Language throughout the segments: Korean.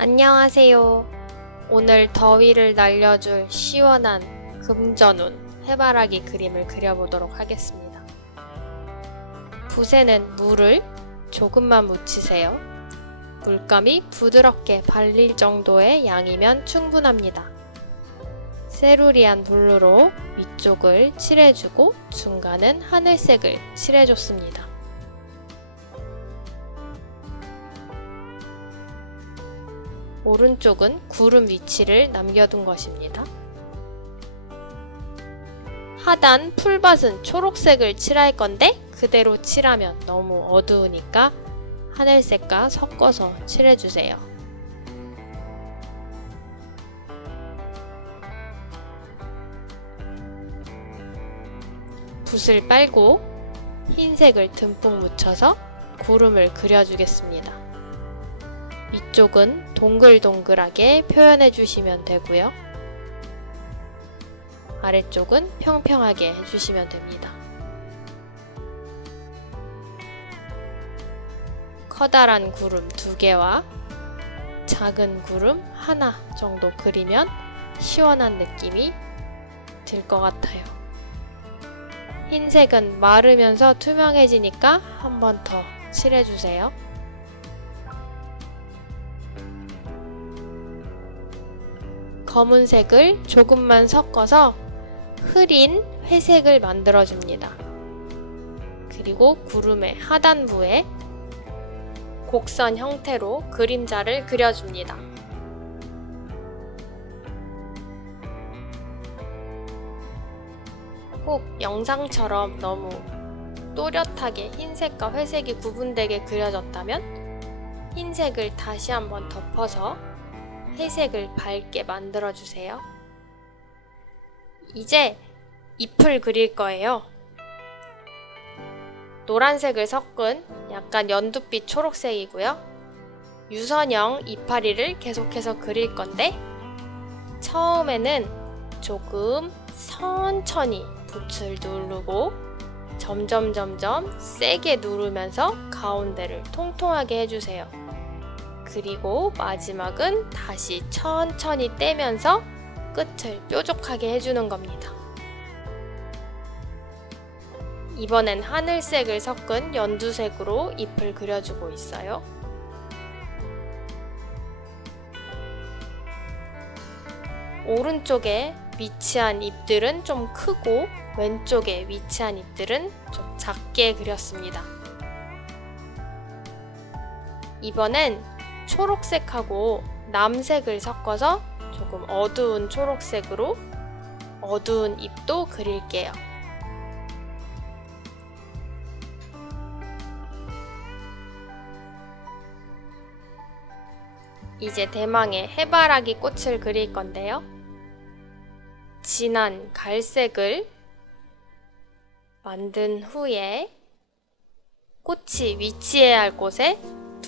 안녕하세요. 오늘 더위를 날려줄 시원한 금전운 해바라기 그림을 그려보도록 하겠습니다. 붓에는 물을 조금만 묻히세요. 물감이 부드럽게 발릴 정도의 양이면 충분합니다. 세루리안 블루로 위쪽을 칠해주고 중간은 하늘색을 칠해줬습니다. 오른쪽은 구름 위치를 남겨둔 것입니다. 하단 풀밭은 초록색을 칠할 건데 그대로 칠하면 너무 어두우니까 하늘색과 섞어서 칠해주세요. 붓을 빨고 흰색을 듬뿍 묻혀서 구름을 그려주겠습니다. 위쪽은 동글동글하게 표현해 주시면 되고요. 아래쪽은 평평하게 해주시면 됩니다. 커다란 구름 두 개와 작은 구름 하나 정도 그리면 시원한 느낌이 들 것 같아요. 흰색은 마르면서 투명해지니까 한 번 더 칠해주세요. 검은색을 조금만 섞어서 흐린 회색을 만들어줍니다. 그리고 구름의 하단부에 곡선 형태로 그림자를 그려줍니다. 꼭 영상처럼 너무 또렷하게 흰색과 회색이 구분되게 그려졌다면 흰색을 다시 한번 덮어서 회색을 밝게 만들어 주세요. 이제 잎을 그릴 거예요. 노란색을 섞은 약간 연두빛 초록색이고요. 유선형 이파리를 계속해서 그릴 건데 처음에는 조금 천천히 붓을 누르고 점점 점점 세게 누르면서 가운데를 통통하게 해주세요. 그리고 마지막은 다시 천천히 떼면서 끝을 뾰족하게 해주는 겁니다. 이번엔 하늘색을 섞은 연두색으로 잎을 그려주고 있어요. 오른쪽에 위치한 잎들은 좀 크고 왼쪽에 위치한 잎들은 좀 작게 그렸습니다. 이번엔 초록색하고 남색을 섞어서 조금 어두운 초록색으로 어두운 잎도 그릴게요. 이제 대망의 해바라기 꽃을 그릴 건데요. 진한 갈색을 만든 후에 꽃이 위치해야 할 곳에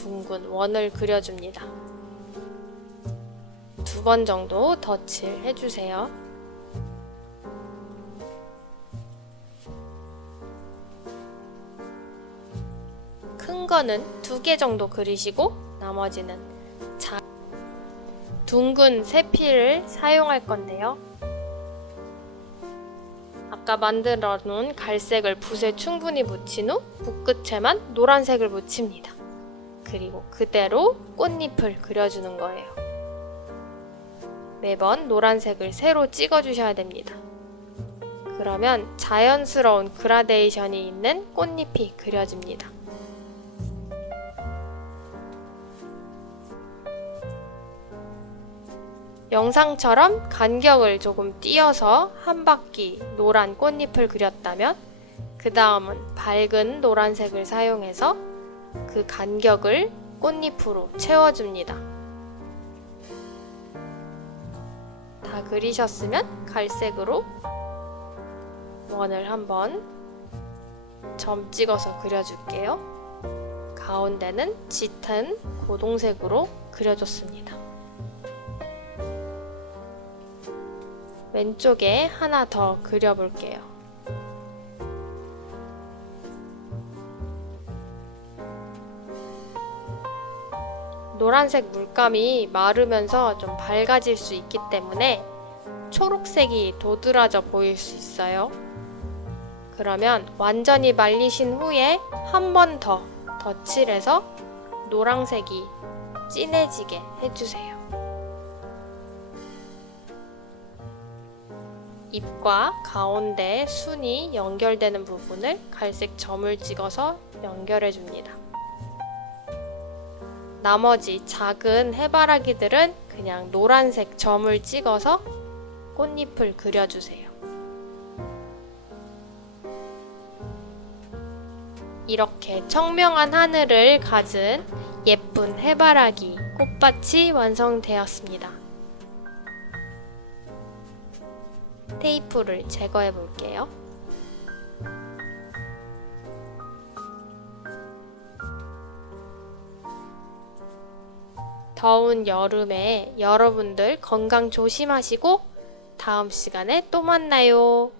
둥근 원을 그려줍니다. 두 번 정도 덧칠 해주세요. 큰 거는 두 개 정도 그리시고 나머지는 작 둥근 세필을 사용할 건데요. 아까 만들어 놓은 갈색을 붓에 충분히 묻힌 후 붓끝에만 노란색을 묻힙니다. 그리고 그대로 꽃잎을 그려주는 거예요. 매번 노란색을 새로 찍어주셔야 됩니다. 그러면 자연스러운 그라데이션이 있는 꽃잎이 그려집니다. 영상처럼 간격을 조금 띄어서 한 바퀴 노란 꽃잎을 그렸다면 그 다음은 밝은 노란색을 사용해서 그 간격을 꽃잎으로 채워줍니다. 다 그리셨으면 갈색으로 원을 한번 점 찍어서 그려줄게요. 가운데는 짙은 고동색으로 그려줬습니다. 왼쪽에 하나 더 그려볼게요. 노란색 물감이 마르면서 좀 밝아질 수 있기 때문에 초록색이 도드라져 보일 수 있어요. 그러면 완전히 말리신 후에 한 번 더 덧칠해서 노란색이 진해지게 해주세요. 입과 가운데 순이 연결되는 부분을 갈색 점을 찍어서 연결해 줍니다. 나머지 작은 해바라기들은 그냥 노란색 점을 찍어서 꽃잎을 그려주세요. 이렇게 청명한 하늘을 가진 예쁜 해바라기 꽃밭이 완성되었습니다. 테이프를 제거해 볼게요. 더운 여름에 여러분들 건강 조심하시고 다음 시간에 또 만나요.